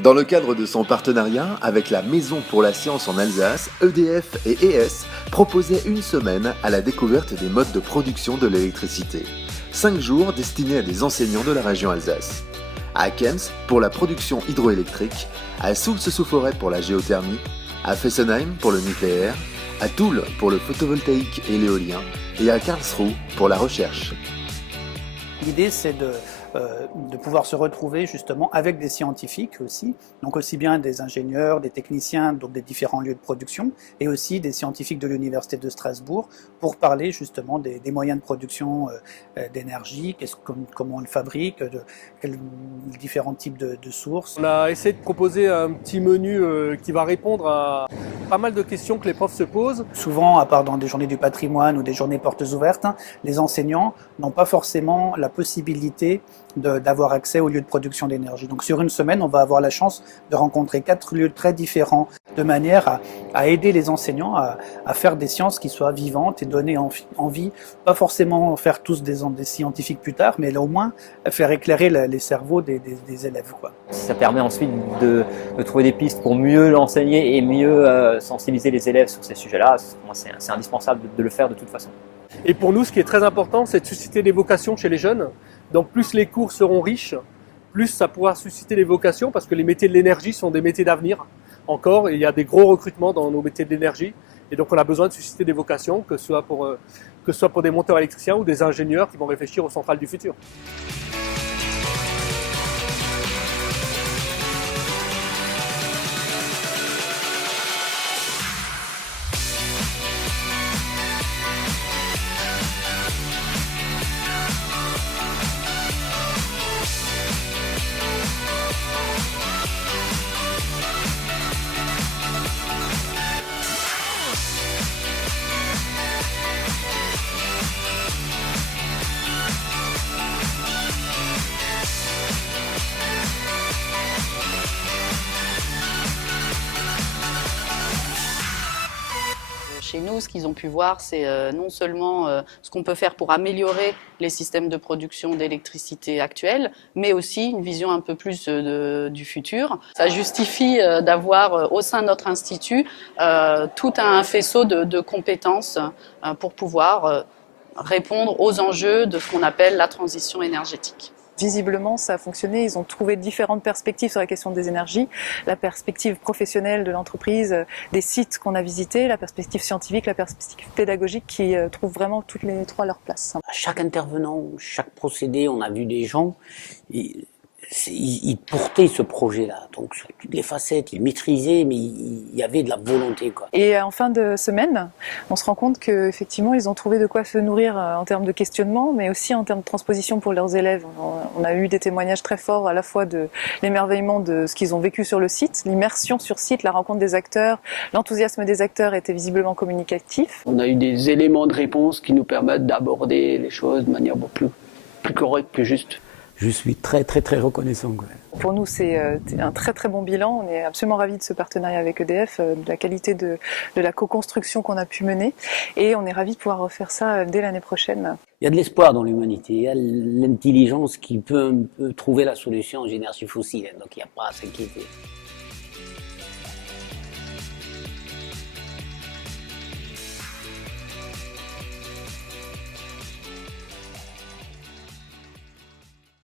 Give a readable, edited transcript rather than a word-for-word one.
Dans le cadre de son partenariat avec la Maison pour la Science en Alsace, EDF et ES proposaient une semaine à la découverte des modes de production de l'électricité. 5 jours destinés à des enseignants de la région Alsace. À Kems pour la production hydroélectrique, à Soultz-sous-Forêt pour la géothermie, à Fessenheim pour le nucléaire, à Toul pour le photovoltaïque et l'éolien, et à Karlsruhe pour la recherche. L'idée, c'est de pouvoir se retrouver justement avec des scientifiques aussi, donc aussi bien des ingénieurs, des techniciens, donc des différents lieux de production, et aussi des scientifiques de l'Université de Strasbourg pour parler justement des moyens de production d'énergie, comment on le fabrique, quels différents types de sources. On a essayé de proposer un petit menu qui va répondre à pas mal de questions que les profs se posent. Souvent, à part dans des journées du patrimoine ou des journées portes ouvertes, les enseignants n'ont pas forcément la possibilité d'avoir accès aux lieux de production d'énergie. Donc sur une semaine, on va avoir la chance de rencontrer 4 lieux très différents, de manière à aider les enseignants à faire des sciences qui soient vivantes et donner envie, pas forcément faire tous des scientifiques plus tard, mais au moins faire éclairer les cerveaux des élèves, quoi. Ça permet ensuite de trouver des pistes pour mieux l'enseigner et mieux sensibiliser les élèves sur ces sujets-là. Moi, c'est indispensable de le faire de toute façon. Et pour nous, ce qui est très important, c'est de susciter des vocations chez les jeunes. Donc plus les cours seront riches, plus ça pourra susciter des vocations, parce que les métiers de l'énergie sont des métiers d'avenir. Encore, il y a des gros recrutements dans nos métiers de l'énergie. Et donc on a besoin de susciter des vocations, que ce soit pour des monteurs électriciens ou des ingénieurs qui vont réfléchir aux centrales du futur. Chez nous, ce qu'ils ont pu voir, c'est non seulement ce qu'on peut faire pour améliorer les systèmes de production d'électricité actuels, mais aussi une vision un peu plus du futur. Ça justifie d'avoir au sein de notre institut tout un faisceau de compétences pour pouvoir répondre aux enjeux de ce qu'on appelle la transition énergétique. Visiblement, ça a fonctionné. Ils ont trouvé différentes perspectives sur la question des énergies, la perspective professionnelle de l'entreprise, des sites qu'on a visités, la perspective scientifique, la perspective pédagogique qui trouvent vraiment toutes les trois leur place. À chaque intervenant, chaque procédé, on a vu des gens, ils portaient ce projet-là. Donc sur toutes les facettes, ils maîtrisaient, mais il y avait de la volonté, quoi. Et en fin de semaine, on se rend compte qu'effectivement, ils ont trouvé de quoi se nourrir en termes de questionnement, mais aussi en termes de transposition pour leurs élèves. On a eu des témoignages très forts à la fois de l'émerveillement de ce qu'ils ont vécu sur le site, l'immersion sur site, la rencontre des acteurs, l'enthousiasme des acteurs était visiblement communicatif. On a eu des éléments de réponse qui nous permettent d'aborder les choses de manière beaucoup plus correcte, plus juste. Je suis très reconnaissant, quoi. Pour nous, c'est un très bon bilan. On est absolument ravis de ce partenariat avec EDF, de la qualité de la co-construction qu'on a pu mener. Et on est ravis de pouvoir refaire ça dès l'année prochaine. Il y a de l'espoir dans l'humanité. Il y a l'intelligence qui peut trouver la solution aux énergies fossiles. Donc il n'y a pas à s'inquiéter.